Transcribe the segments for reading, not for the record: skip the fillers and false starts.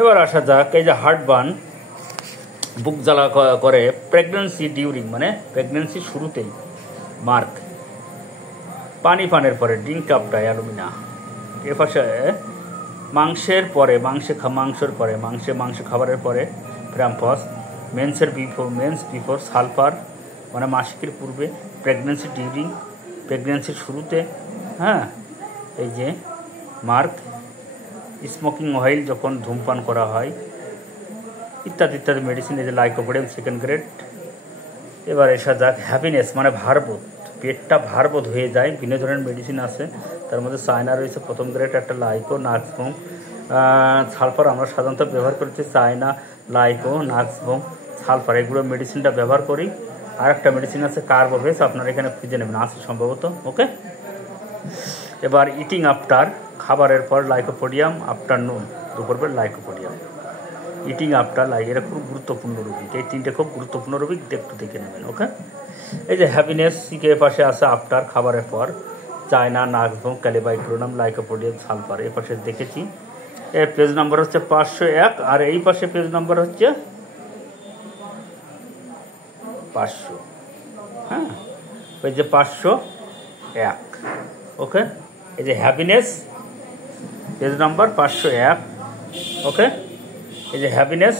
এবার আসা যাক এই যে হার্টবার্ন বুক জ্বালা করে প্রেগন্যান্সি ডিউরিং মানে প্রেগন্যান্সির শুরুতেই মার্ক পানি পানের পরে ড্রিঙ্ক কাপটা অ্যালুমিনা এ পাশে মাংসের পরে মাংস খাবারের পরে ফ্রাম্পস মেন্স বিফোর সালফার মানে মাসিকের পূর্বে প্রেগন্যান্সি ডিউরিং প্রেগন্যান্সির শুরুতে হ্যাঁ এই যে মার্ক স্মোকিং অয়েল যখন ধূমপান করা হয় ইত্যাদি ইত্যাদি মেডিসিন এই যে লাইকোপোডিয়াম সেকেন্ড গ্রেড। এবার এসা যাক হ্যাপিনেস মানে ভারবোধ পেটটা ভারবোধ হয়ে যায় বিভিন্ন ধরনের মেডিসিন আছে তার মধ্যে চায়না রয়েছে প্রথম গ্রেড একটা লাইকো নাক্সভোম সালফার আমরা সাধারণত ব্যবহার করছি চায়না লাইকো নাক্সভোম সালফার এগুলো মেডিসিনটা ব্যবহার করি। আর একটা মেডিসিন আছে কার্বোভেস আপনারা এখানে খুঁজে নেবেন আছে সম্ভবত ওকে। এবার ইটিং আফটার খাবারের পর লাইকোপোডিয়াম আফটারনুন দুপুরবেলা লাইকোপোডিয়াম ইটিং আফটার এরা খুব গুরুত্বপূর্ণ রোগিক এই তিনটে খুব গুরুত্বপূর্ণ রোগিক একটু দেখে নেবেন ওকে। এই যে হ্যাপিনেস সিকে পাশে আছে আফটার খাবারের পর চায়না নাক্সভোম ক্যালিবাইক্রোনাম লাইকোপোডিয়াম সালফার এ পাশে দেখেছি। এর পেজ নাম্বার হচ্ছে 501 আর এই পাশে পেজ নাম্বার হচ্ছে 500 হ্যাঁ ওই যে 501 ওকে। এই যে হ্যাপিনেস পেজ নাম্বার 501 ওকে। এই যে হ্যাপিনেস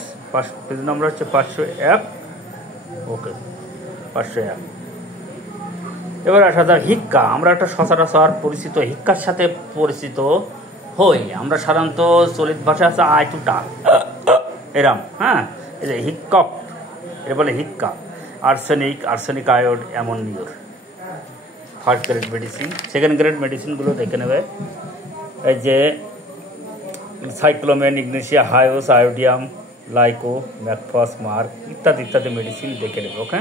পেজ নাম্বার হচ্ছে 501 ওকে 501। এবার আসা যাক হিক্কা আমরা একটা সচরাচর পরিচিত হিক্কার সাথে পরিচিত হই আমরা সাধারণত চলিত ভাষা আছে আই টুটা এরাম হ্যাঁ এই যে হিক্কপ এর বলে হিক্কা আর্সেনিক আয়োড অ্যামোনিয়র first grade medicine second grade মেডিসিনগুলো দেখে নেবে এই যে cyclamen ignatia hyos iodium lyco mag phos merc ইত্যাদি ইত্যাদি মেডিসিন দেখে নেবে ওকে।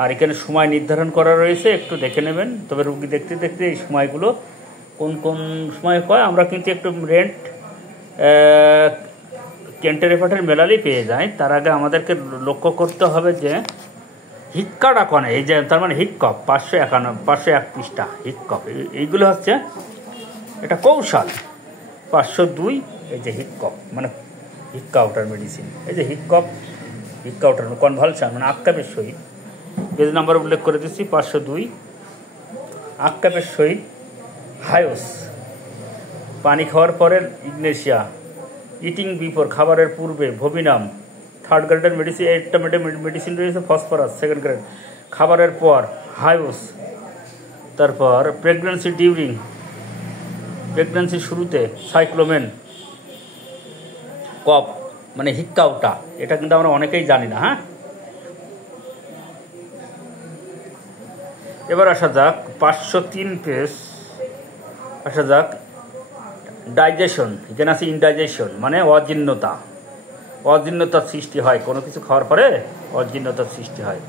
আর এখানে সময় নির্ধারণ করা রয়েছে একটু দেখে নেবেন তবে রুগী দেখতে দেখতে এই সময়গুলো কোন কোন সময় হয় আমরা কিন্তু একটু রেন্ট কেন্টের রেফার্টের মেলালেই পেয়ে যায় তার আগে আমাদেরকে লক্ষ্য করতে হবে যে হিক্কাটা কনে এই যে তার মানে হিক্কপ 501 পৃষ্ঠা হিক্কপ এইগুলো হচ্ছে এটা কৌশল 502 এই যে হিক্কপ মানে হিক্কা আউটার মেডিসিন এই যে হিক্কা আউটার কনভালশন মানে আক্কাপের সহিত পেজ নাম্বার উল্লেখ করে দিচ্ছি 502 আক্কাপের সহিত হায়োস পানি খাওয়ার পরে ইগনেশিয়া ইটিং বিফোর খাবারের পূর্বে ভোবিনাম থার্ড গ্রেডের মেডিসিন একটা মেডিসিন রয়েছে ফসফরাস সেকেন্ড গ্রেড খাবারের পর হায়োস তারপর প্রেগন্যান্সি ডিউরিং প্রেগন্যান্সির শুরুতে সাইক্লোমেন কপ মানে হিক্কাউটা এটা কিন্তু আমরা অনেকেই জানি না হ্যাঁ। এবার আসা যাক 503 পেজ আসা যাক ডাইজেশন এখানে আছে ইনডাইজেশন মানে অজীর্ণতার সৃষ্টি হয় কোনো কিছু খাওয়ার পরে অজীর্ণতার সৃষ্টি হয়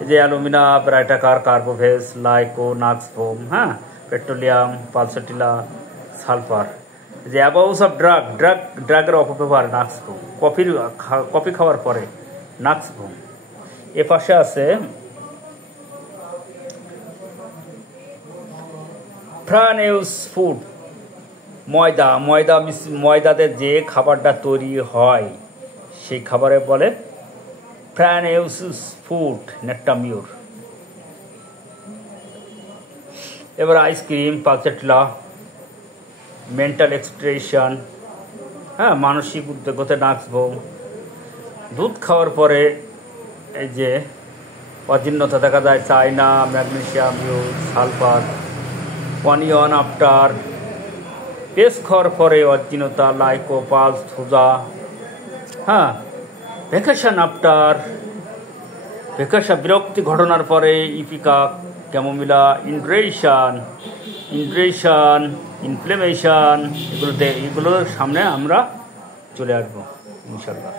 এই যে অ্যালুমিনা ব্রাইটাকার কার্বোভেস লাইকো নাক্সভোম হ্যাঁ পেট্রোলিয়াম পালসেটিলা সালফার যে অ্যাবাউস অফ ড্রাগের অপব্যবহার নাক্সভোম কফি খাওয়ার পরে নাক্সভোম এ পাশে আছে ফ্রানেউস ফুড ময়দাতে যে খাবারটা তৈরি হয় সেই খাবারে বলে ফ্রানেউস ফুড নেট্টামিউর। এবার আইসক্রিম পালসেটলা মেন্টাল এক্সপ্রেশন হ্যাঁ মানসিক উদ্বেগতে নাক্সভোম দুধ খাওয়ার পরে এই যে অজীর্ণতা দেখা যায় China magnesium sulphur onion after pace খাওয়ার পরে অজীর্ণতা লাইকো পালস থুজা হ্যাঁ ভ্যাকেশন আফটার বিরক্তি ঘটনার পরে ইপিকা ক্যামোমিলা ইনফ্লেমেশন এগুলোর সামনে আমরা চলে আসবো ইনশাল্লাহ।